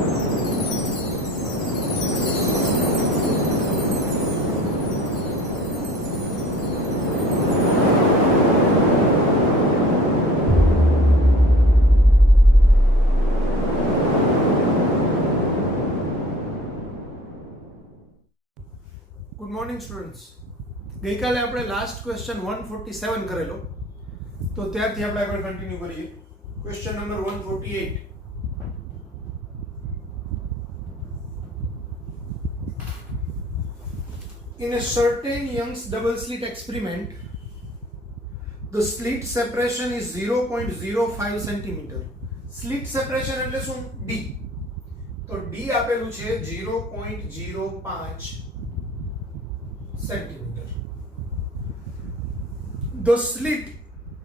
Good morning students. ગઈકાલે આપણે last question 147 કરેલો, તો ત્યારથી આપણે આગળ કન્ટિન્યુ કરીએ. Question number 148. In a certain Young's double slit experiment, the slit separation is 0.05 centimeter. Slit separation એટલે શું? D. તો D આપેલું છે 0.05 centimeter. The slit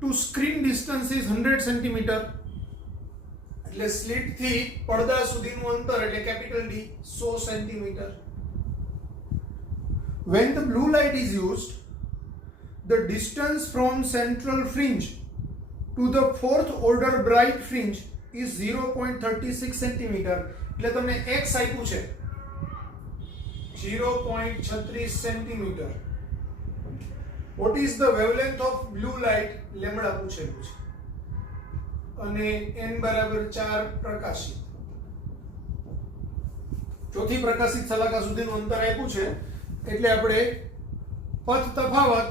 to screen distance is 100 centimeter. એટલે સ્લિટ થી પડદા સુધીનું અંતર એટલે capital D 100 centimeter. When the blue light is used, the distance from central fringe to the fourth order bright fringe is 0.36 centimeter. એટલે તમને x આપ્યું છે 0.36 centimeter. What is the wavelength of blue light? Lambda પૂછેલું છે અને n બરાબર 4 પ્રકાશિત. ચોથી પ્રકાશિત સલાકા સુધીનું અંતર આપ્યું છે એટલે આપણે પથ તફાવત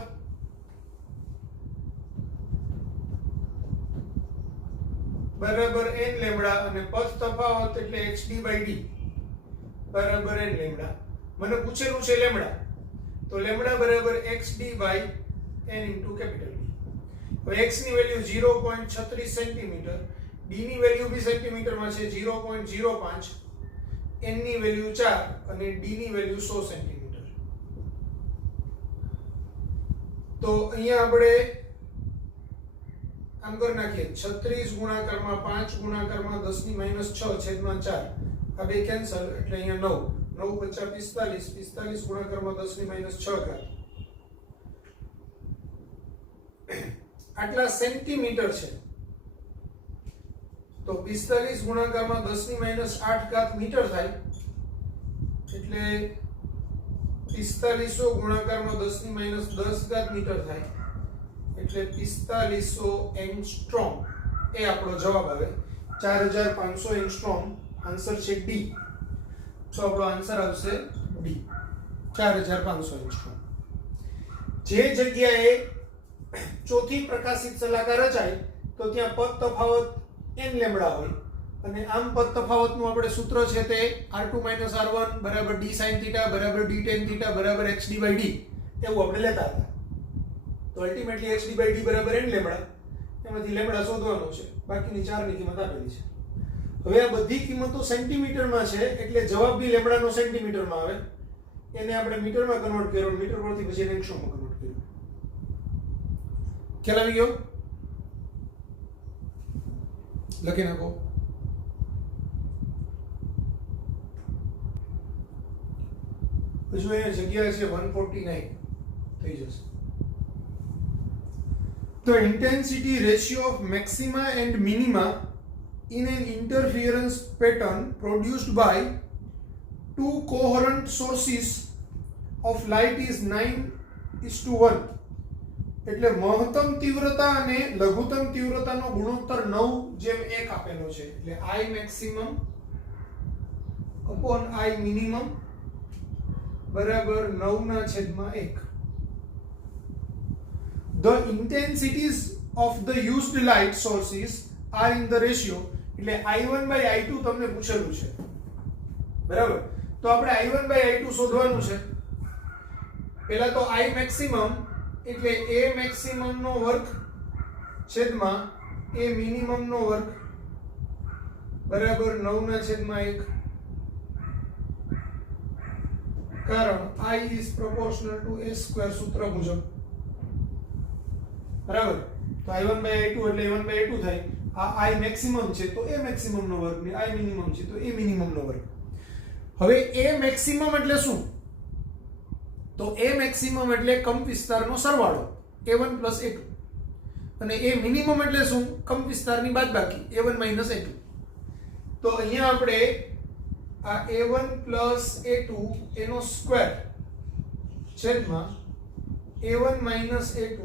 બરાબર n લેમ્બડા અને પથ તફાવત એટલે xd/d બરાબર n લેમ્બડા. મને પૂછેલું છે લેમ્બડા, તો લેમ્બડા બરાબર xd/n ઇન્ટુ કેપિટલ D. હવે x ની વેલ્યુ 0.36 સેન્ટીમીટર, d ની વેલ્યુ બી સેન્ટીમીટરમાં છે 0.05, n ની વેલ્યુ 4 અને d ની વેલ્યુ 100 સેન્ટીમીટર. તો અહીંયા આપણે આમ કરી નાખીએ 36 ગુણાકારમાં 5 ગુણાકારમાં 10 ની -6 છેદમાં 4, આ બે કેન્સલ એટલે અહીંયા 9 9 50 45 45 ગુણાકારમાં 10 ની -6 ઘાત આટલા સેન્ટીમીટર છે. તો 45 ગુણાકારમાં 10 ની -8 ઘાત મીટર થાય એટલે 4500 ગુણાકારમાં 10 ની -10 ઘાત મીટર થાય એટલે 4500 એંગસ્ટ્રોમ. એ આપણો જવાબ આવે 4500 એંગસ્ટ્રોમ. આન્સર છે ડી. તો આપણો આન્સર આવશે ડી 4500 એંગસ્ટ્રોમ. જે જગ્યાએ ચોથી પ્રકાશિત સલાકા રચાય તો ત્યાં પથ તફાવત n લેમ્બડા હોય અને આમ પથ તફાવતનું આપણે સૂત્ર છે તે r2 - r1 બરાબર d sin θ બરાબર d tan θ બરાબર xd/d એવું આપણે લેતા હતા. તો અલ્ટિમેટલી xd/d બરાબર n લેમ્બડા, એમાંથી લેમ્બડા શોધવાનો છે, બાકીની 4 ની કિંમત આપેલી છે. હવે આ બધી કિંમતો સેન્ટીમીટરમાં છે એટલે જવાબ બી લેમ્બડાનો સેન્ટીમીટરમાં આવે. એને આપણે મીટરમાં કન્વર્ટ કર્યો, મીટર પરથી પછી એને એંગસ્ટ્રોમમાં કન્વર્ટ કર્યો. ખ્યાલ આવી ગયો? લખી નાખો. પછી અહીંયા જગ્યા છે 149 થઈ જશે. The intensity ratio of maxima and minima in an interference pattern produced by two coherent sources of light is 9:1. એટલે મહત્તમ તીવ્રતા અને લઘુત્તમ તીવ્રતાનો ગુણોત્તર 9:1 આપેલો છે. એટલે I maximum upon I minimum બરાબર 9/1. The intensities of the used light sources are in the ratio. એટલે I1/I2 તમને પૂછેલું છે, બરાબર? તો આપણે I1/I2 શોધવાનું છે. પહેલા તો I maximum એટલે A maximum નો વર્ગ છેદમાં A minimum નો વર્ગ બરાબર 9/1. કારણ I is proportional to A square સૂત્ર મુજબ, બરાબર? તો I1/I2 એટલે A1/I2 થાય. આ I maximum છે તો A maximum નો વર્ગ, ને I minimum છે તો A minimum નો વર્ગ. હવે A maximum એટલે શું? તો A maximum એટલે કંપ વિસ્તારનો સરવાળો A1 + A2 અને A minimum એટલે શું? કંપ વિસ્તારની બાદબાકી A1 - A2. તો અહીંયા આપણે આ a1 પ્લસ a2 એનો સ્ક્વેર છેદમાં a1 માઇનસ a2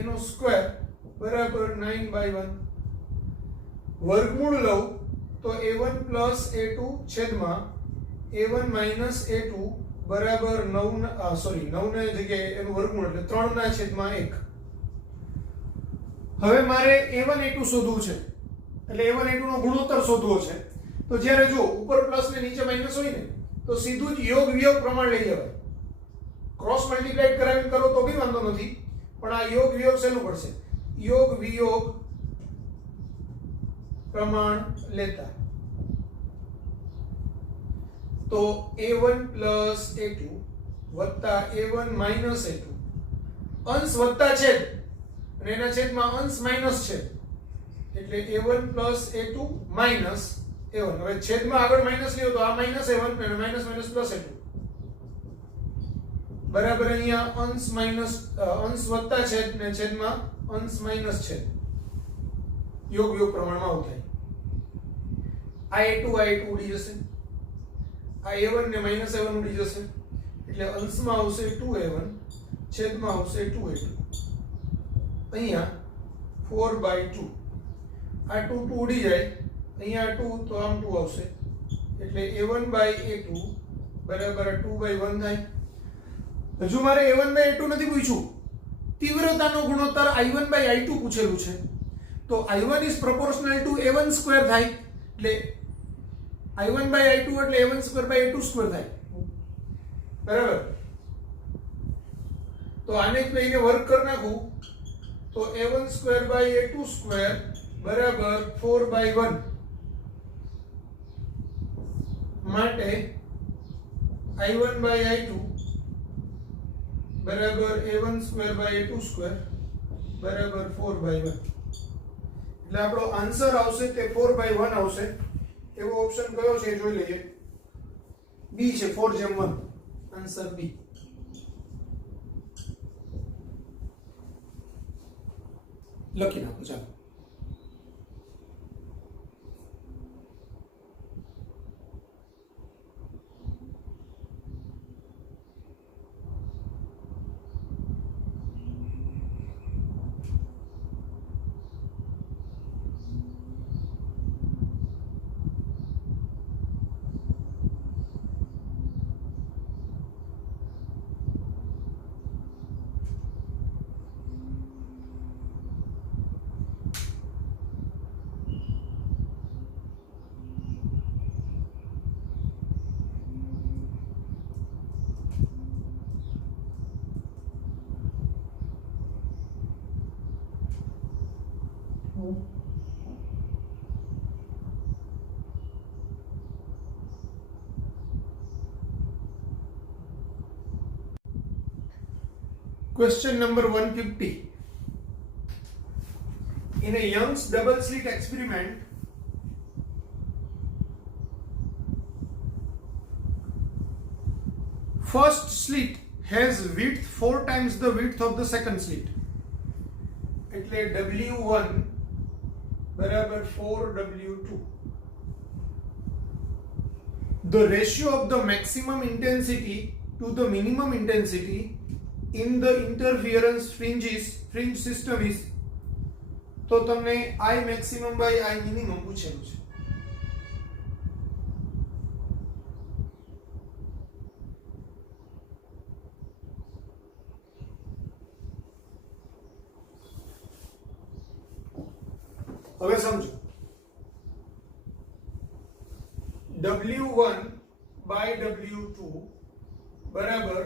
એનો સ્ક્વેર બરાબર 9/1 વર્ગમૂળ લઉં તો a1 પ્લસ a2 છેદમાં a1 માઇનસ a2 બરાબર 9 ની જગ્યાએ એનું વર્ગમૂળ એટલે 3/1. હવે મારે a1 a2 શોધવું છે એટલે a1 a2 નો ગુણોત્તર શોધવો છે. તો જ્યારે જો ઉપર પ્લસ ને નીચે માઈનસ હોય ને તો સીધું જ યોગ વિયોગ પ્રમાણ લઈ લેવાય. ક્રોસ મલ્ટીપ્લાય કરાવીને કરો તો બી વાંધો નથી, પણ આ યોગ વિયોગ શેનું પડશે? યોગ વિયોગ પ્રમાણ લેતા. તો a1 પ્લસ a2 વત્તા a1 માઇનસ a2 અંશ વત્તા છેદ અને એના છેદમાં અંશ માઇનસ છે એટલે a1 plus a2 minus a1. હવે છેદમાં આગળ માઇનસ લ્યો તો આ માઇનસ a1 અને માઇનસ માઇનસ પ્લસ a2 બરાબર અહીંયા અંશ માઇનસ અંશ વત્તા છેદ ને છેદમાં અંશ માઇનસ છેદ યોગ વિયોગ પ્રમાણમાં આવું થાય. આ a2 ઉડી જશે, આ a1 ને માઇનસ a1 ઉડી જશે એટલે અંશમાં આવશે 2a1 છેદમાં આવશે 2a2. અહીંયા 4/2 આ 2 ઉડી જાય, અહીંયા 2 તો આમ 2 આવશે એટલે a1/a2 બરાબર 2/1 થાય. હજુ મારે a1/a2 નથી પૂછ્યું, તીવ્રતાનો ગુણોત્તર i1/i2 પૂછેલું છે. તો i1 is proportional to a1 square થાય એટલે i1/i2 એટલે a1 સ્ક્વેર/a2 સ્ક્વેર થાય. બરાબર. તો આને જ લઈને વર્ક કરી નાખું તો a1 સ્ક્વેર/a2 સ્ક્વેર બરાબર 4/1 માટે i1/i2 બરાબર a1 સ્ક્વેર/a2 સ્ક્વેર બરાબર 4/1 એટલે આપણો આન્સર આવશે તે 4/1 આવશે. એવો ઓપ્શન કયો છે જોઈ લઈએ. બી છે 4/1. Answer B. લખી નાખો ચાલો. Question number 150. In a Young's double slit experiment, first slit has width 4 times the width of the second slit. એટલે W1 બરાબર 4W2. The ratio of the maximum intensity to the minimum intensity in the interference fringe system is. તો તમને I maximum by I minimum પૂછેલું છે. હવે સમજો W1 by W2 બરાબર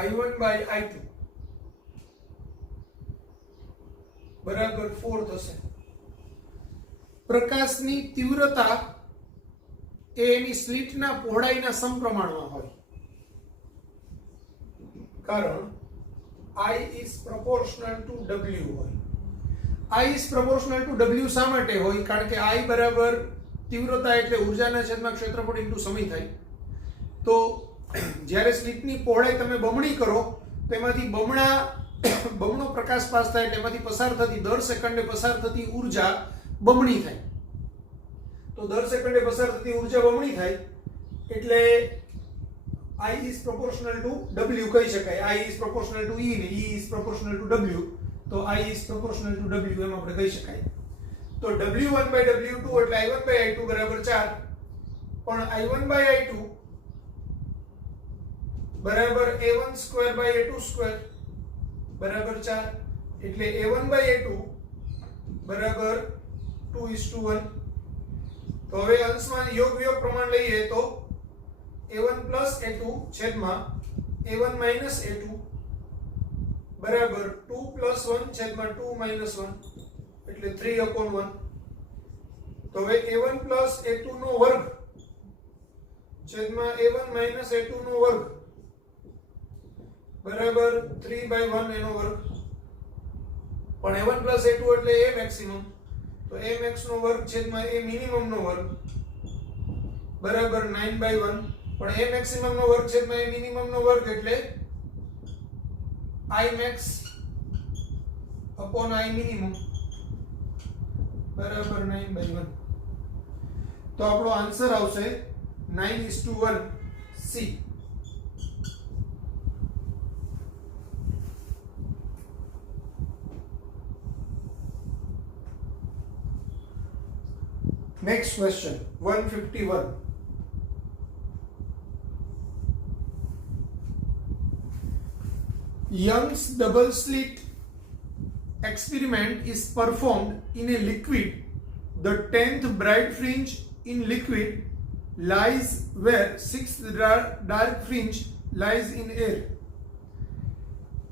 I1 by I2 બરાબર 4 થશે. પ્રકાશની તીવ્રતા એ એની સ્લિટના પહોળાઈના સમપ્રમાણમાં હોય, કારણ I is proportional to W હોય. I is proportional to W શા માટે હોય? કારણ કે I બરાબર તીવ્રતા એટલે ઊર્જાના છેદમાં ક્ષેત્રફળ ઇન્ટુ સમય થાય. તો જ્યારે સ્લિટની પહોળાઈ તમે બમણી કરો તો એમાંથી બમણો પ્રકાશ પાસ થાય એટલે એમાંથી પસાર થતી દર સેકન્ડે પસાર થતી ઊર્જા બમણી થાય. તો તો દર સેકન્ડે પસાર થતી ઉર્જા બમણી થાય એટલે I is proportional to W કહી શકાય. I is proportional to E ને E is proportional to W, તો I is proportional to W એમ આપણે કહી શકાય. તો W1 by W2 એટલે I1 by I2 બરાબર 4, પણ I1 by I2 બરાબર A1 square by A2 square બરાબર 4, એટલે A1 by A2 બરાબર 2:1. તો હવે અંશમાં યોગ વિયોગ પ્રમાણ લઈએ તો A1 plus A2 છેદમાં A1 minus A2 બરાબર 2 plus 1 છેદમાં 2 minus 1 એટલે 3/1. તો હવે A1 plus A2 નો વર્ગ છેદમાં A1 minus A2 નો વર્ગ બરાબર 3/1 એનો વર્ગ, પણ A1 plus A2 એટલે A maximum, તો A max નો વર્ગ છેદમાં A minimum નો વર્ગ બરાબર 9/1, પણ A maximum નો વર્ગ છેદમાં A minimum નો વર્ગ એટલે I max upon I minimum બરાબર 9/1. તો આપણો આન્સર આવશે 9:1 C. Next question, 151. Young's double slit experiment is performed in a liquid. The 10th bright fringe in liquid lies where 6th dark fringe lies in air.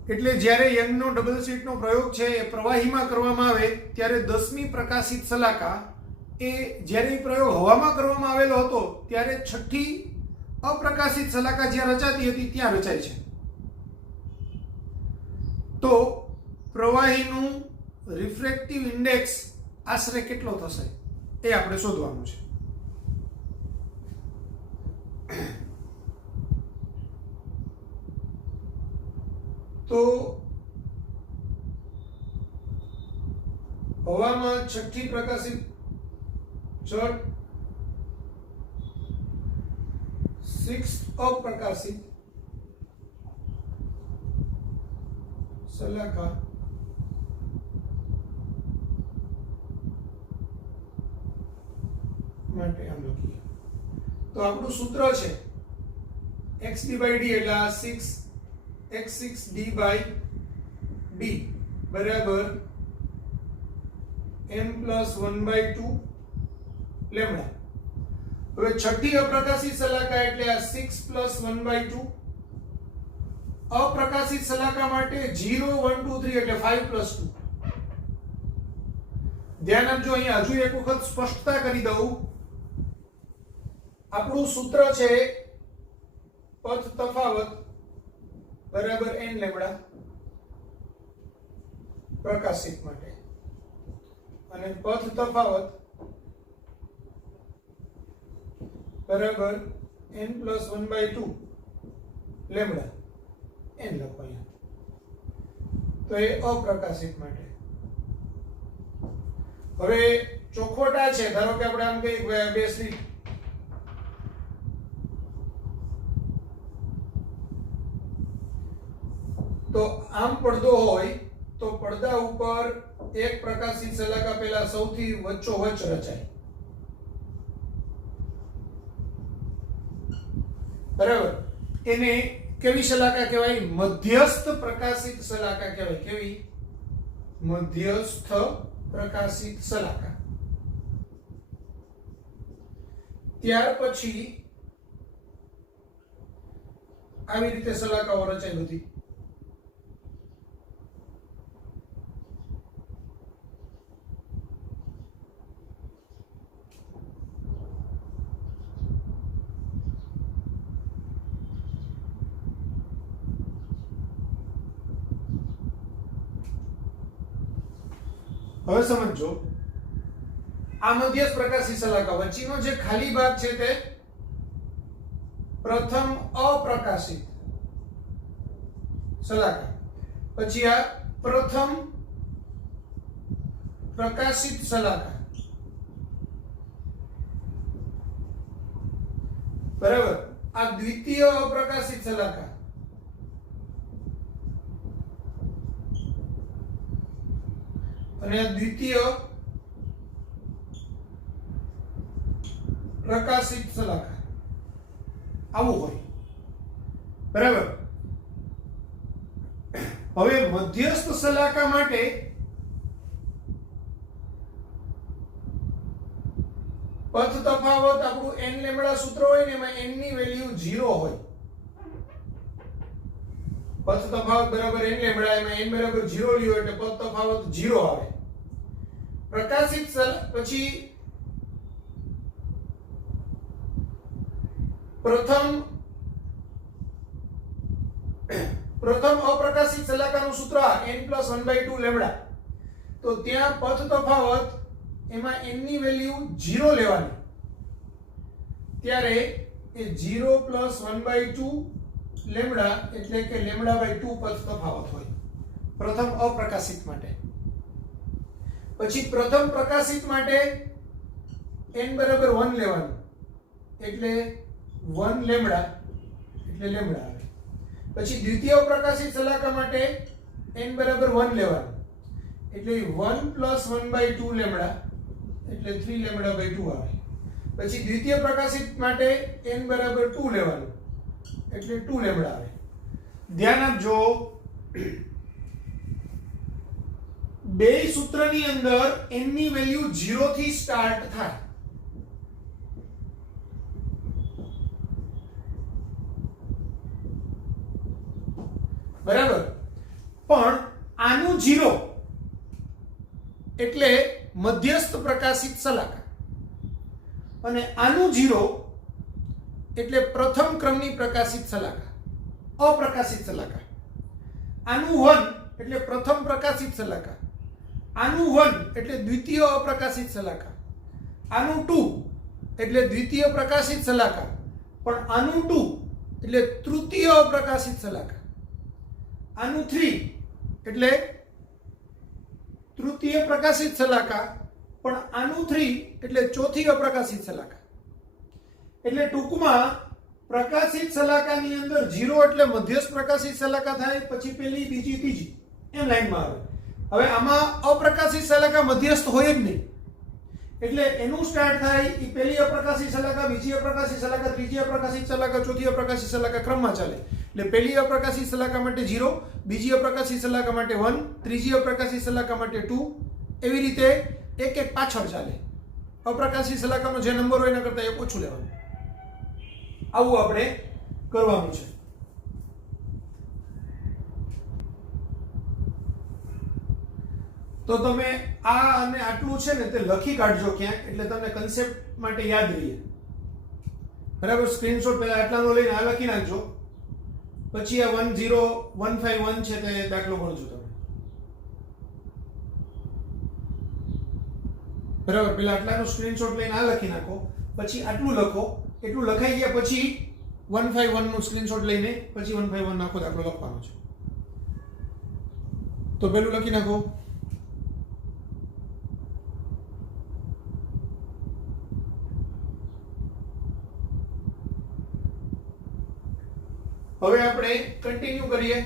એટલે જ્યારે યંગનો double સ્લિટનો પ્રયોગ છે એ પ્રવાહીમાં કરવામાં આવે ત્યારે 10મી પ્રકાશિત શલાકા એ જ્યારે એ પ્રયોગ હવામાં કરવામાં આવેલો હતો ત્યારે 6ઠી અપ્રકાશિત શલાકા જ્યાં રચાતી હતી ત્યાં રચાય છે. તો પ્રવાહીનું રિફ્રેક્ટિવ ઇન્ડેક્સ આશરે કેટલો થશે એ આપણે શોધવાનું છે. તો હવામાં 6ઠી પ્રકાશિત છઠ 6th અપ્રકાશિત શલાકા માટે આમ લખીએ તો આપણું સૂત્ર છે xd by d એટલે આ 6 x6d by d બરાબર m plus 1 by 2 લેમ્ડા. હવે છઠ્ઠી અપ્રકાશિત શલાકા એટલે આ 6 plus 1 by 2. અપ્રકાશિત શલાકા માટે 0 1 2 3 એટલે 5 plus 2. ધ્યાન આપજો, અહીંયા હજુ એક વખત સ્પષ્ટતા કરી દઉં. આપણું સૂત્ર છે પથ તફાવત બરાબર n લેમ્ડા પ્રકાશિત માટે, અને પથ તફાવત બરાબર n plus 1 by 2 lambda n લખો અહીંયા. તો એ અપ્રકાશિત માટે. હવે ચોખવટા છે, ધારો કે આપણે આમ કહીએ બે સ્લિટ, તો આમ પડદો હોય તો પડદા ઉપર એક પ્રકાશિત શલાકા પહેલા સૌથી વચ્ચોવચ્ચ રચાય, બરાબર. એને કેવી શલાકા કહેવાય? મધ્યસ્થ પ્રકાશિત શલાકા કહેવાય. કેવી? મધ્યસ્થ પ્રકાશિત શલાકા. ત્યાર પછી આવી રીતે શલાકાઓ રચાય બધી. હવે સમજો, આ મધ્યસ્થ પ્રકાશિત શલાકા વચ્ચેનો જે ખાલી ભાગ છે તે પ્રથમ અપ્રકાશિત શલાકા, પછી આ પ્રથમ પ્રકાશિત શલાકા, બરાબર. આ દ્વિતીય અપ્રકાશિત શલાકા અને આ દ્વિતીય પ્રકાશિત શલાકા આવું હોય. બરાબર. હવે મધ્યસ્થ શલાકા માટે પથ તફાવત આપણું n લેમ્બડા સૂત્ર હોય ને એમાં n ની વેલ્યુ 0 હોય. પથ તફાવત બરાબર n લેમ્બડા, એમાં n બરાબર 0 લ્યો એટલે પથ તફાવત 0 આવે. પ્રકાશિત પછી પ્રથમ અપ્રકાશિત શલાકાનું સૂત્ર n+1/2 લેમ્બડા. તો ત્યાં પથ તફાવત એમાં n ની વેલ્યુ 0 લેવાની, ત્યારે એ 0 + 1/2 લેમ્બડા એટલે કે લેમ્બડા/2 પથ તફાવત હોય પ્રથમ અપ્રકાશિત માટે. પછી પ્રથમ પ્રકાશિત માટે n બરાબર 1 લેવાનું એટલે 1 લેમ્બડા એટલે લેમ્બડા આવે. પછી દ્વિતીય પ્રકાશિત શલાકા માટે n બરાબર 1 લેવાનું એટલે 1 + 1/2 લેમ્બડા એટલે 3 લેમ્બડા/2 આવે. પછી દ્વિતીય પ્રકાશિત માટે n બરાબર 2 લેવાનું એટલે 2 લેમ્બડા આવે. ધ્યાન આપજો, બે સૂત્રની અંદર n ની વેલ્યુ 0 થી સ્ટાર્ટ થાય. બરાબર. પણ આનું 0 એટલે મધ્યસ્થ પ્રકાશિત શલાકા અને આનું 0 એટલે પ્રથમ ક્રમની પ્રકાશિત શલાકા, અપ્રકાશિત શલાકા. આનું 1 એટલે પ્રથમ પ્રકાશિત શલાકા, આનું 1 એટલે દ્વિતીય અપ્રકાશિત શલાકા, આનું 2 એટલે દ્વિતીય પ્રકાશિત શલાકા, પણ આનું 2 એટલે તૃતીય અપ્રકાશિત શલાકા, આનું 3 એટલે તૃતીય પ્રકાશિત શલાકા, પણ આનું 3 એટલે ચોથી અપ્રકાશિત શલાકા. એટલે ટૂંકમાં પ્રકાશિત શલાકાની અંદર 0 એટલે મધ્યસ્થ પ્રકાશિત શલાકા થાય, પછી પહેલી, બીજી, ત્રીજી એમ લાઈનમાં આવે. હવે આમાં અપ્રકાશિત શલાકા મધ્યસ્થ હોય જ નહીં, એટલે એનું સ્ટાર્ટ થાય એ પહેલી અપ્રકાશિત શલાકા, બીજી અપ્રકાશિત શલાકા, ત્રીજી અપ્રકાશિત શલાકા, ચોથી અપ્રકાશિત શલાકા ક્રમમાં ચાલે. એટલે પહેલી અપ્રકાશિત શલાકા માટે 0, બીજી અપ્રકાશિત શલાકા માટે 1, ત્રીજી અપ્રકાશિત શલાકા માટે 2, એવી રીતે એક એક પાછળ ચાલે. અપ્રકાશિત શલાકાનો જે નંબર હોય એના કરતાં એક ઓછું લેવાનું. આવું આપણે કરવાનું છે. તો તમે આ અને આટલું છે ને તે લખી કાઢજો ક્યાંક, એટલે તમને કન્સેપ્ટ માટે યાદ રહીએ. બરાબર. સ્ક્રીનશોટ પહેલા આટલાનો લઈને આ લખી નાખજો, પછી આ 10151 છે તે દાખલો ગણજો તમે. બરાબર. પેલા આટલાનો સ્ક્રીનશોટ લઈને આ લખી નાખો, પછી આટલું લખો, એટલું લખાઈ ગયા પછી 151 નું સ્ક્રીનશોટ લઈને પછી 151 નાખો દાખલો લખવાનો છે. તો પેલું લખી નાખો. હવે આપણે કન્ટિન્યુ કરીએ.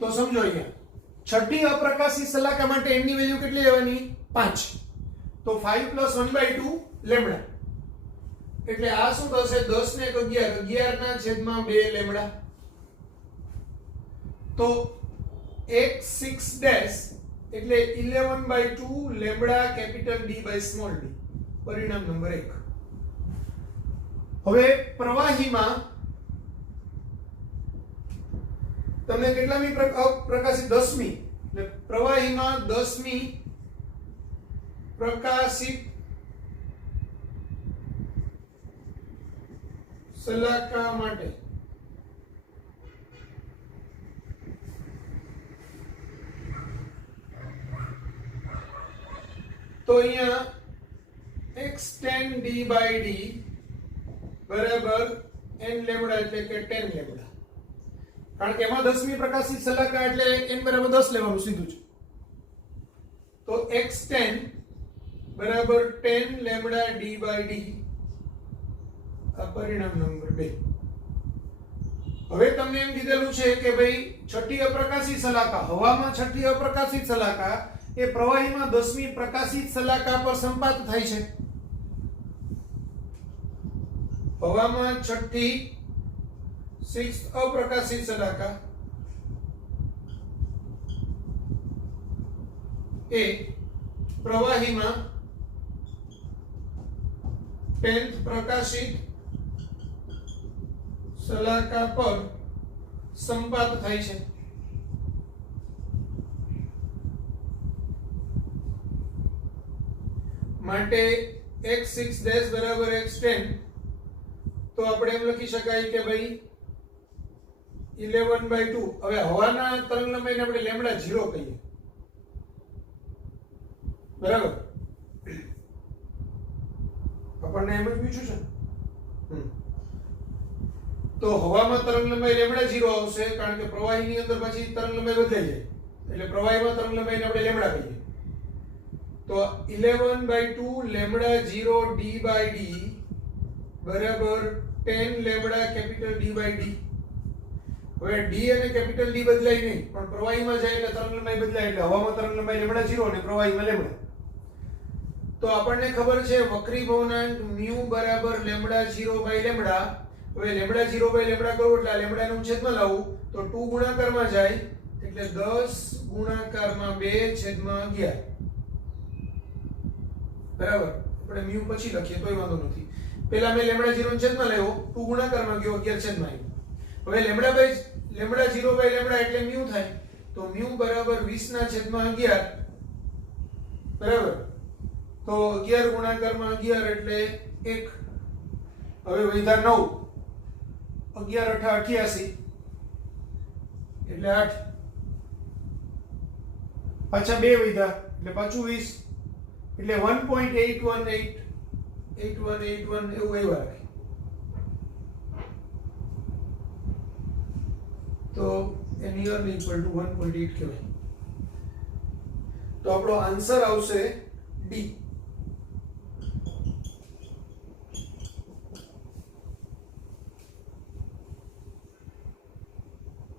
તો સમજો અહીંયા છઠ્ઠી અપ્રકાશિત શલાકા માટે n ની વેલ્યુ કેટલી લેવાની? 5. તો 5 + 1/2 લેમ્બડા એટલે આ શું થશે? 10 ને 11, 11 ના છેદમાં 2 લેમ્બડા. તો x6 એટલે 11/2 lambda capital D by small d. પરિણામ નંબર 1. હવે પ્રવાહીમાં તમને કેટલામી પ્રકાશિત? 10મી. એટલે પ્રવાહીમાં 10મી પ્રકાશિત શલાકા માટે તો અહીંયા x10 d by d બરાબર n લેમ્બડા એટલે કે 10 લેમ્બડા. કારણ કે એમાં 10મી પ્રકાશિત સલાકા એટલે n બરાબર 10 લેવાનું સીધું જ. તો x10 બરાબર 10 લેમ્ડા d બાય d આ પરિણામ નંબર 2. હવે તમને એમ કીધેલું છે કે ભાઈ છઠ્ઠી અપ્રકાશિત સલાકા, હવામાં છઠ્ઠી અપ્રકાશિત સલાકા એ પ્રવાહીમાં 10મી પ્રકાશિત સલાકા પર સંપાત થાય છે. હવામાં છઠ્ઠી 6th અપ્રકાશિત સલાકા એ પ્રવાહીમાં 10th પ્રકાશિત સલાકા પર સંપાત થાય છે. માટે x6 બરાબર x10 તો આપણે એમ લખી શકાય કે ભાઈ 11/2. હવે હવાના તરંગલંબાઈને આપણે લેમ્ડા 0 કહીએ, બરાબર? આપણને એમ જ પૂછ્યું છે. તો હવામાં તરંગલંબાઈ લેમ્ડા 0 આવશે કારણ કે પ્રવાહીની અંદર પછી તરંગલંબાઈ બદલાઈ જાય એટલે પ્રવાહીમાં તરંગલંબાઈને આપણે લેમ્ડા કહીએ. તો 11/2 લેમ્ડા 0 d બાય d બરાબર 10 lambda capital d by d. હવે d અને કેપિટલ d બદલાય નહીં પણ પ્રવાહીમાં જાય એટલે તરંગલંબાઈ બદલાય એટલે હવામાં તરંગલંબાઈ લેમ્ડા 0 અને પ્રવાહીમાં લેમ્ડા. તો આપણને ખબર છે વક્રીભવનાંક mu બરાબર લેમ્ડા 0 બાય લેમ્ડા. હવે લેમ્ડા 0 બાય લેમ્ડા કરો એટલે આ લેમ્ડાને હું છેદમાં લાવું તો 2 ગુણાકારમાં જાય એટલે 10 ગુણાકારમાં 2 છેદમાં 11. બરાબર? આપણે mu પછી લખીએ તોય વાંધો નથી. પહેલા મેં લેમ્ડા 0 ને છેદમાં લાવ્યો, 2 ગુણાકારમાં ગયો 11 છેદમાં આવ્યો. હવે લેમ્ડા 0 બાય લેમ્ડા એટલે mu થાય તો mu બરાબર 20 ના છેદમાં 11. બરાબર? તો 11 ગુણાકારમાં 11 એટલે 1. હવે વધ્યા 9, 11 × 8 88 એટલે 8. પાછા 2 વધ્યા એટલે પાછું 20 એટલે 1.818 એવું આવ્યા. તો એ નિયરલી ઇક્વલ ટુ 1.8 કહેવાય. તો આપણો આન્સર આવશે ડી.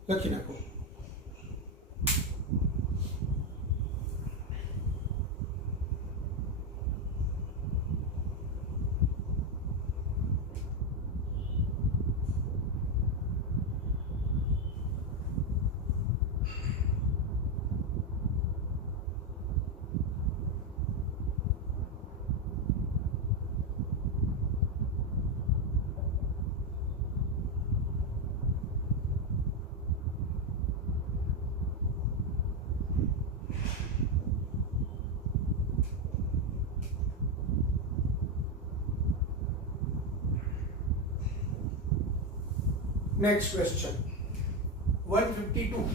લખી નાખો. Next question, 152.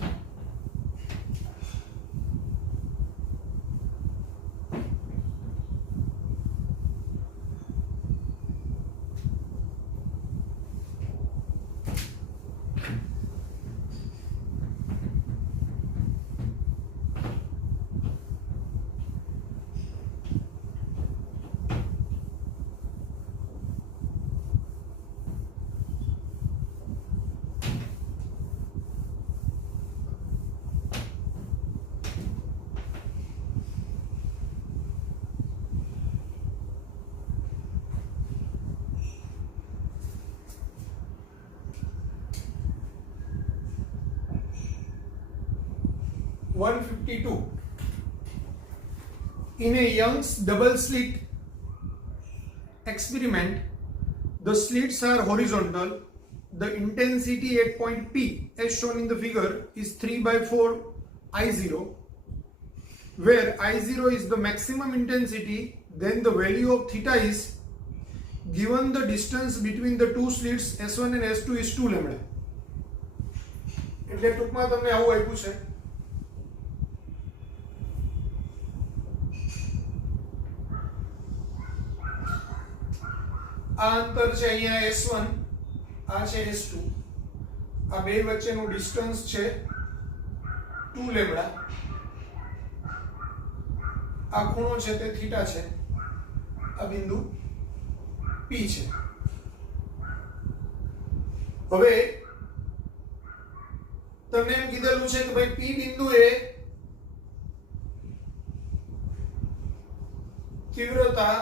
In a Young's double slit experiment, the slits are horizontal. The intensity at point P, as shown in the figure, is 3/4 I0. Where I0 is the maximum intensity, then the value of theta is, given the distance between the two slits S1 and S2 is 2 lambda. એટલે ટૂંકમાં તમને આવું આપ્યું છે. આ અંતર છે અહીંયા S1, આ છે S2. આ બે વચ્ચેનું ડિસ્ટન્સ છે 2 લેમ્બડા, આ ખૂણો છે તે થીટા છે, આ બિંદુ P છે. હવે તમને એમ કીધેલું છે કે ભાઈ P બિંદુએ તીવ્રતા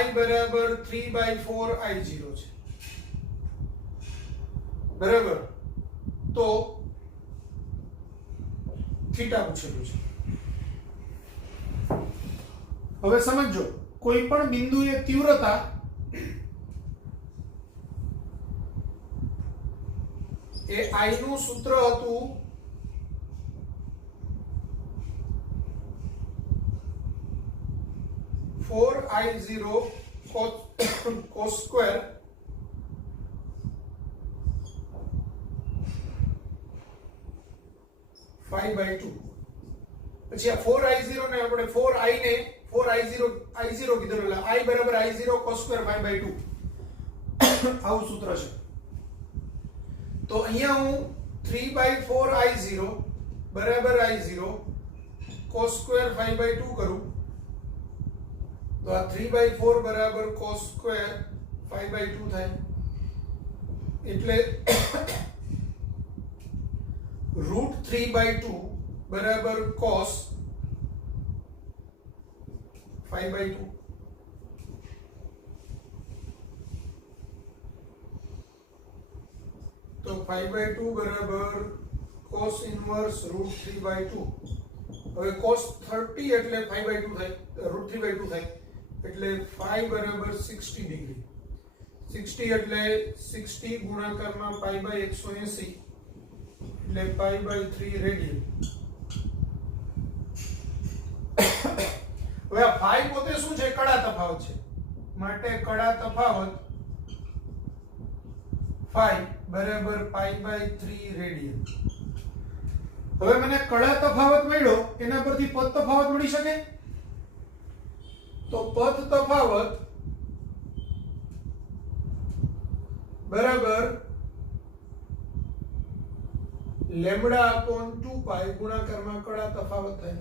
I બરાબર 3/4 I0 છે, બરાબર? તો થીટા પૂછેલું છે. હવે સમજો, કોઈ પણ બિંદુએ તીવ્રતા એ I નું સૂત્ર હતું I0 cos square phi by 2. પછી આ 4I0 ને આપણે 4I ને 4I0 કીધું એટલે I બરાબર I0 cos square phi by 2 આવું સૂત્ર છે. તો અહીંયા હું 3/4I0 બરાબર I0 cos square phi by 2 કરું તો આ 3/4 બરાબર cos square phi by 2 થાય. એટલે √3/2 બરાબર cos phi by 2. તો phi by 2 બરાબર cos inverse √3/2. હવે cos 30 એટલે phi by 2 થાય, √3/2 થાય, એટલે phi બરાબર 60 ડિગ્રી. 60 એટલે 60 ગુણાકારમાં pi by 180 એટલે pi by 3 રેડિયન. હવે આ phi પોતે શું છે? કડા તફાવત છે, માટે કડા તફાવત phi બરાબર pi by 3 રેડિયન. હવે મને કડા તફાવત મળ્યો, એના પરથી પદ તફાવત મળી શકે? તો પદ તફાવત બરાબર લેમ્બડા અપોન 2 ગુણાકારમાં કડા તફાવત થાય.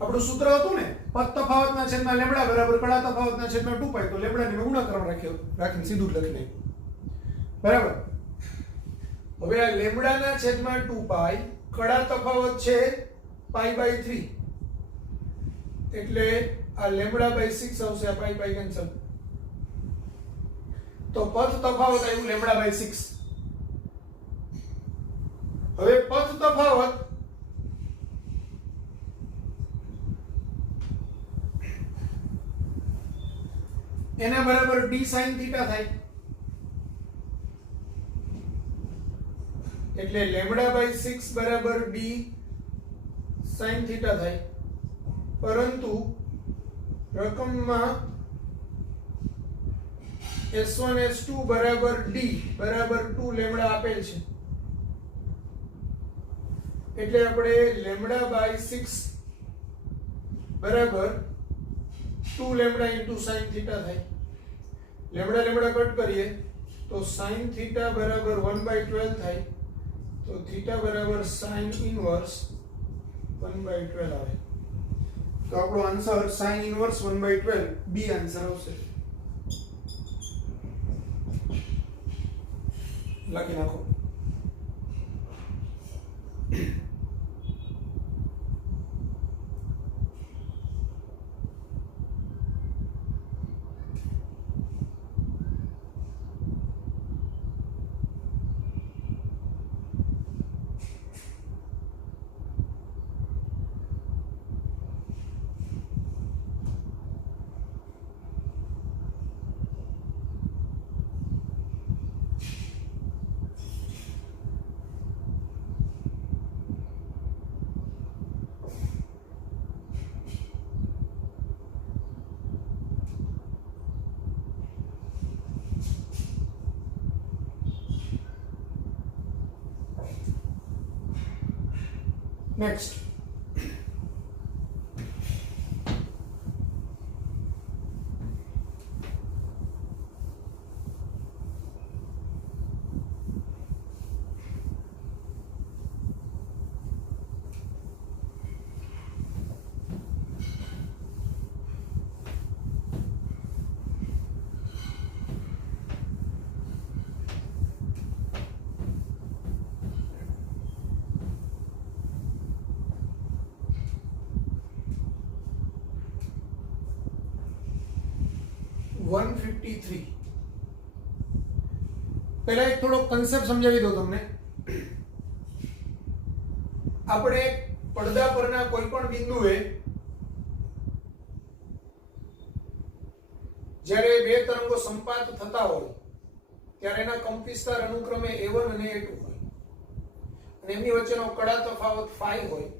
આપણું સૂત્ર હતું ને, પદ તફાવતના છેદમાં લેમ્બડા બરાબર કડા તફાવતના છેદમાં 2 તો લેમ્બડાને મેં ગુણાકાર રાખીને સીધું જ લખી નાખ્યું, બરાબર? હવે આ લેમ્બડાના છેદમાં 2 કડા તફાવત છે pi by 3 એટલે આ લેમ્બડા by 6 આવશે, આ pi કેન્સલ. તો પદ તફાવત આવ્યું લેમ્બડા by 6. હવે પદ તફાવત એના બરાબર d sin થીટા થાય, એટલે લેમ્બડા by 6 બરાબર d sin થીટા થાય. પરંતુ રકમમાં S1 S2 બરાબર d બરાબર 2 લેમ્બડા આપેલ છે, એટલે આપણે લેમ્બડા by 6 બરાબર 2 લેમ્બડા into sin થીટા થાય. લેમ્બડા લેમ્બડા કટ કરીએ તો sin થીટા બરાબર 1/12 થાય, તો થીટા બરાબર sin ઇનવર્સ 1/12 આવે. તો આપણો answer sin inverse 1/12 B answer આવશે. લખી નાખો. Next. 153. પહેલા એક થોડો કન્સેપ્ટ સમજાવી દો તમને. આપણે પડદા પરના કોઈ પણ બિંદુએ જ્યારે બે તરંગો સંપાત થતા હોય ત્યારે એના કંપવિસ્તાર અનુક્રમે a1 અને a2 હોય અને એમની વચ્ચેનો કડા તફાવત phi હોય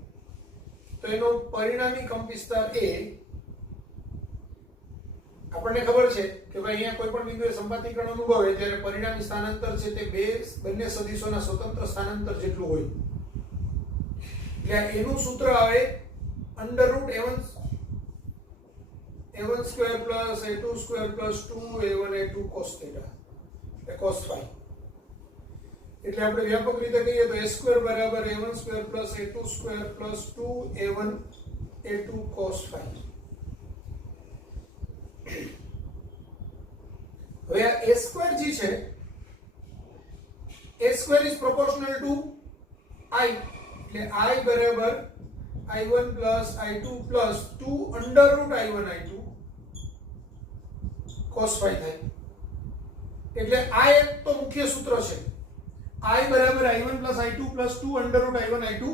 તો એનો પરિણામી કંપવિસ્તાર a આપણને ખબર છે કે ભાઈ અહીંયા કોઈ પણ બિંદુએ સંપાતીકરણ અનુભવે ત્યારે પરિણામી સ્થાનાંતર છે તે બંને સદિશોના સ્વતંત્ર સ્થાનાંતર જેટલું હોય. એટલે એનું સૂત્ર આવે √a1 square plus a2 square plus 2a1 a2 cos theta એટલે cos phi. એટલે આપણે વ્યાપક રીતે કહીએ તો a સ્ક્વેર બરાબર a1 square plus a2 square plus 2a1 a2 cos phi. હવે આ a સ્ક્વેર જે છે a square is proportional two I એટલે I બરાબર I1 plus I2 plus 2 under route I1 I2 cos phi થાય. એટલે આ એક તો મુખ્ય સૂત્ર છે. I બરાબર I1 plus I2 plus 2 under route I1 I2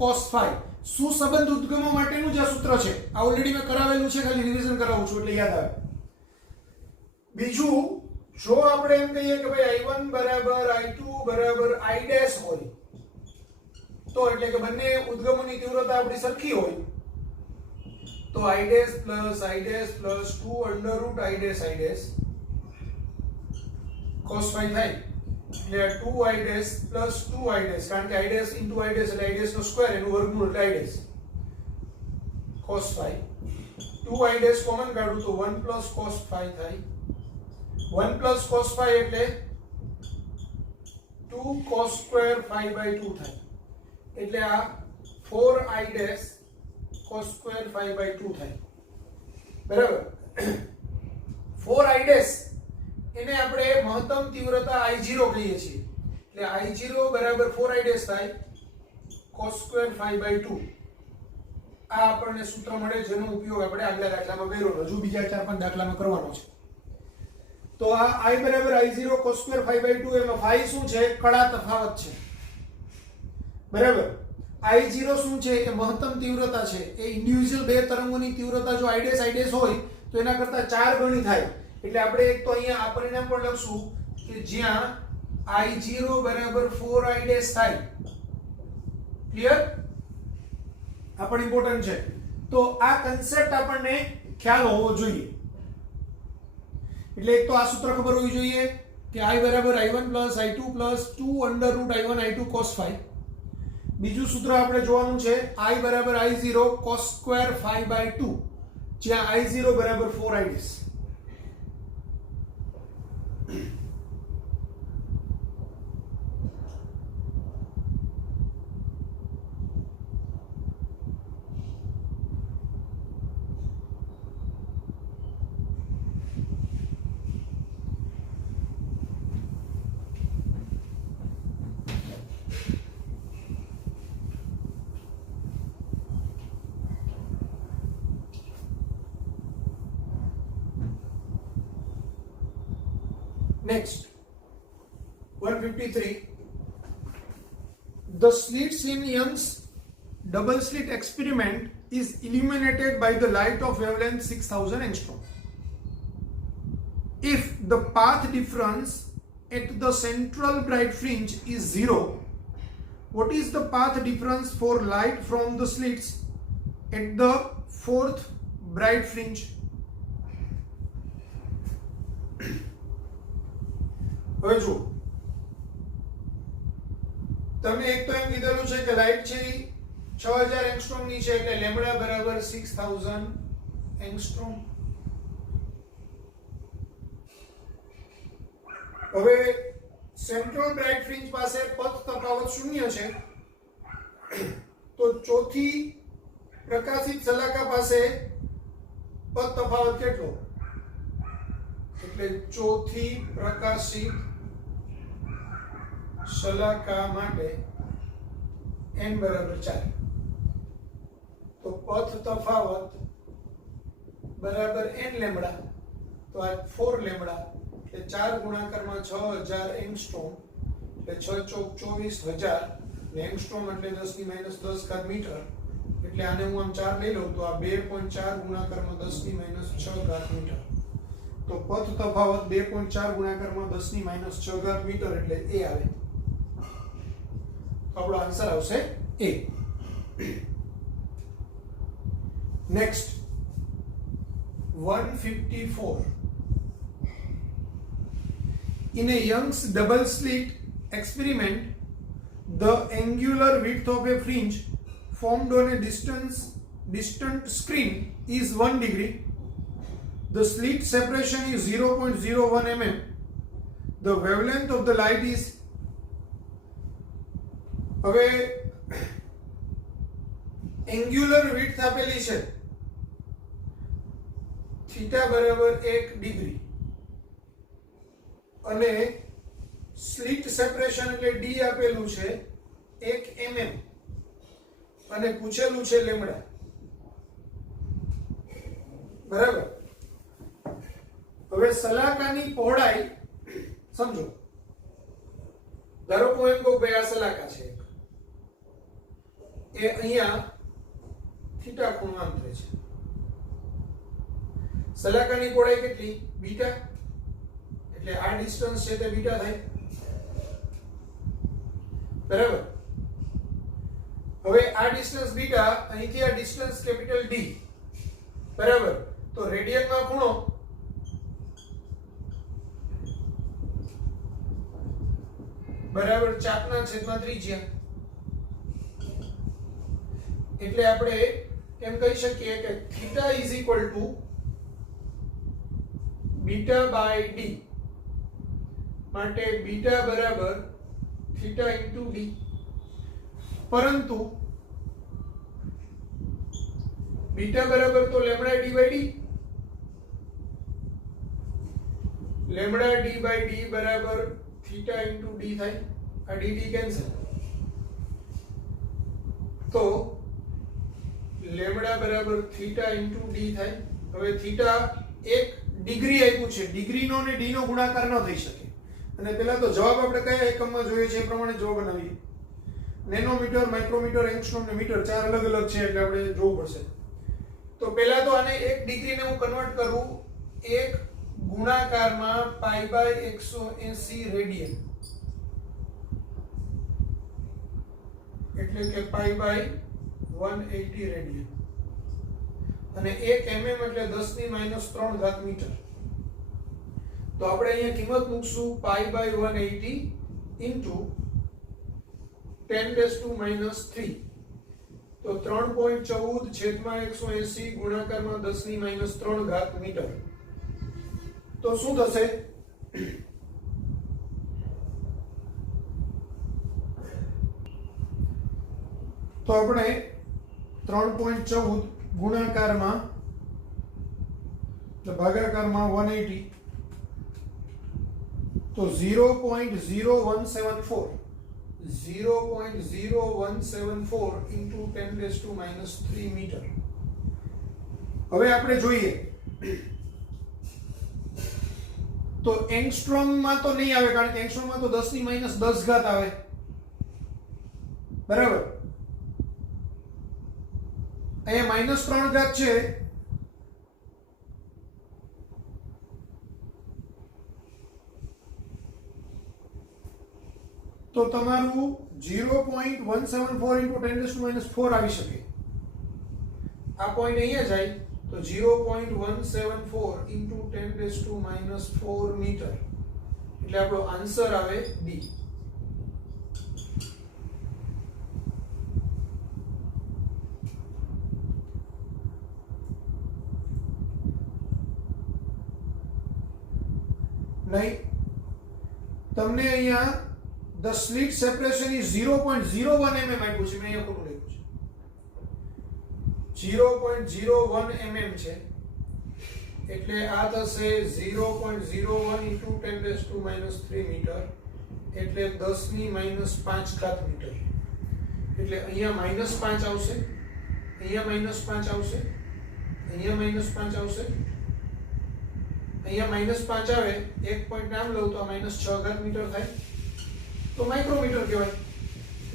cos phi. સુસંબંધ ઉદ્ગમો માટેનું જે સૂત્ર છે આ ઓલરેડી મેં કરાવેલું છે, ખાલી રિવિઝન કરાવું છું એટલે યાદ આવે. બીજું, જો આપણે એમ કહીએ કે ભાઈ I1 બરાબર I2 બરાબર I ડેશ હોય તો એટલે કે બંને ઉદ્ગમોની તીવ્રતા આપણી સરખી હોય તો I dash plus 2 under route I dash cos phi થાય. એટલે 2I dash plus 2I dash, કારણ કે I dash into I dash એટલે I ડેશ નો સ્ક્વેર એનું વર્ગમૂળ એટલે I dash cos phi. 2I dash common કાઢું તો 1 પ્લસ cos phi થાય. 1 પ્લસ cos phi એટલે 2 cos સ્ક્વેર phi by 2 થાય. એટલે આ 4I dash cos square phi by 2 થાય. બરાબર. 4I ડેશ એને આપણે મહત્તમ તીવ્રતા I0 કહીએ છીએ. એટલે I0 બરાબર 4I ડેશ થાય cos સ્ક્વેર phi by 2. આ આપણને સૂત્ર મળે જેનો ઉપયોગ આપણે આગલા દાખલામાં કર્યો, હજુ બીજા 4-5 દાખલામાં કરવાનો છે. તો આ I બરાબર I0 cos square phi by 2 એમાં phi શું છે? કડા તફાવત છે. બરાબર. I0 શું છે? એ મહત્તમ તીવ્રતા છે. એ ઇન્ડિવિડ્યુઅલ બે તરંગોની તીવ્રતા જો I ડેશ હોય તો એના કરતા 4 ગણી થાય. એટલે આપણે એક તો અહીંયા આ પરિણામ પણ લખશું કે જ્યાં I0 બરાબર 4I ડેશ થાય. ક્લિયર? આ પણ ઇમ્પોર્ટન્ટ છે. તો આ કન્સેપ્ટ આપણને ખ્યાલ હોવો જોઈએ. એટલે એક તો આ સૂત્ર ખબર હોવી જોઈએ કે I બરાબર I1 plus I2 plus 2 under route I1 I2 cos phi. બીજું સૂત્ર આપણે જોવાનું છે I બરાબર I0 cos square phi by 2 જ્યાં I0 બરાબર 4I dash. Next, 153. The slits in Young's double slit experiment is illuminated by the light of wavelength 6000 angstrom. If the path difference at the central bright fringe is 0, what is the path difference for light from the slits at the fourth bright fringe? હવે જો તમે એક તો એમ કીધેલું છે કે light છે 6000 angstrom ની છે એટલે લેમ્બડા બરાબર 6000 એંગસ્ટ્રોમ. હવે સેન્ટ્રલ બ્રાઇટ ફ્રિન્જ પાસે પથ તફાવત 0 છે તો ચોથી પ્રકાશિત શલાકા પાસે પથ તફાવત કેટલો? એટલે ચોથી પ્રકાશિત શલાકા માટે n બરાબર 4 તો પથ તફાવત બરાબર n લેમ્બડા. તો તો આ 4 લેમ્બડા એટલે 4 ગુણાકારમાં 6000 એંગસ્ટ્રોમ એટલે 6 ચોક 24000 એંગસ્ટ્રોમ એટલે 10 ની -10 ઘાત મીટર એટલે આને હું આમ 4 લઈ લઉં તો આ 2.4 ગુણાકારમાં 10 ની -6 ઘાત મીટર તો પથ તફાવત 2.4 ગુણાકારમાં 10 ની -6 ઘાત મીટર એટલે એ આવે તો આપણો આન્સર આવશે એ next 154 in a Young's double slit experiment the angular width of a fringe formed on a distant screen is 1 degree. The slit separation is 0.01 mm. The wavelength of the light is હવે angular width આપેલી છે theta બરાબર 1 degree અને slit separation એટલે d આપેલું છે 1 mm અને પૂછેલું છે લેમ્બડા બરાબર હવે સલાકાની પહોળાઈ સમજો ધારો કે એમ કહું ભાઈ આ સલાકા છે એ અહીંયા થીટા ખૂણાંતરે છે સલાકાની પહોળાઈ કેટલી બીટા એટલે આ ડિસ્ટન્સ છે તે બીટા થાય બરાબર હવે આ ડિસ્ટન્સ બીટા અહીંથી આ ડિસ્ટન્સ કેપિટલ D બરાબર તો રેડિયનમાં ખૂણો બરાબર ચાપના છેદમાં ત્રિજ્યા એટલે આપણે એમ કહી શકીએ કે theta is equal to beta by D માટે બીટા બરાબર થીટા ઇન્ટુ ડી પરંતુ બીટા બરાબર તો lambda D by D lambda D by D બરાબર થીટા ઇન્ટુ ડી થાય આ ડી ડી કેન્સલ તો લેમ્બડા બરાબર થીટા ઇન્ટુ ડી થાય હવે થીટા 1 ડિગ્રી આપ્યું છે ડિગ્રીનો અને ડી નો ગુણાકાર ન થઈ શકે અને પહેલા તો જવાબ આપણે કયા એકમમાં જોઈએ છે એ પ્રમાણે જવાબ બનાવીએ નેનોમીટર માઇક્રોમીટર એંગસ્ટ્રોમ ને મીટર ચાર અલગ અલગ છે એટલે આપણે જોવું પડશે તો પહેલા તો આને 1 ડિગ્રીને હું કન્વર્ટ કરું 1 ગુણાકારમાં પાઈ બાય 180 રેડિયન એટલે કે પાઈ બાય 180 રેડિયન અને 1 mm એટલે 10 ની -3 ઘાત મીટર તો આપણે અહીંયા કિંમત મૂકશું પાઈ બાય 180 ઇન્ટુ 10⁻³ તો 3.14 છેદમાં 180 ગુણાકારમાં 10 ની -3 ઘાત મીટર તો શું થશે તો આપણે 3.14 ગુણાકારમાં ભાગાકારમાં 180 તો 0.0174 into 10⁻³ મીટર હવે આપણે જોઈએ તો એંગસ્ટ્રોમ માં તો નહીં આવે કારણ કે એંગસ્ટ્રોમ માં તો 10 ની -10 ઘાત આવે બરાબર અહીંયા -3 ઘાત છે તો તમારું 0.174 into 10⁻⁴ આવી શકે આ પોઈન્ટ અહીંયા જાય તો 0.174 into 10⁻⁴ મીટર એટલે આપણો આન્સર આવે ડી નહીં તમને અહીંયા the slit separation is 0.01 mm આપ્યું છે મેં અહીંયા ખોટું લખ્યું છે 0.01 mm છે એટલે આ થશે 0.01 into 10⁻³ મીટર એટલે 10 ની -5 ઘાત મીટર એટલે અહીંયા -5 આવશે અહીંયા -5 આવશે અહીંયા -5 આવશે અહીંયા -5 આવે, એક પોઈન્ટ આમ લઉં તો આ -6 મીટર થાય, તો માઇક્રોમીટર કહેવાય.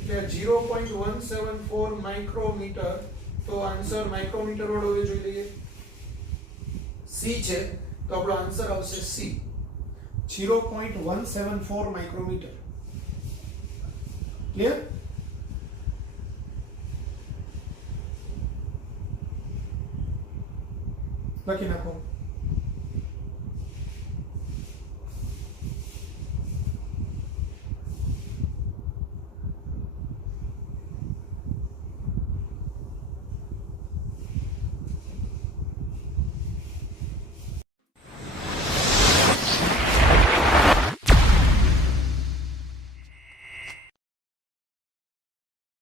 એટલે 0.174 માઇક્રોમીટર. તો આન્સર માઇક્રોમીટર વાળો જોઈ લઈએ. સી છે તો આપણો આન્સર આવશે સી, 0.174 માઇક્રોમીટર. ક્લિયર? લખી નાખો.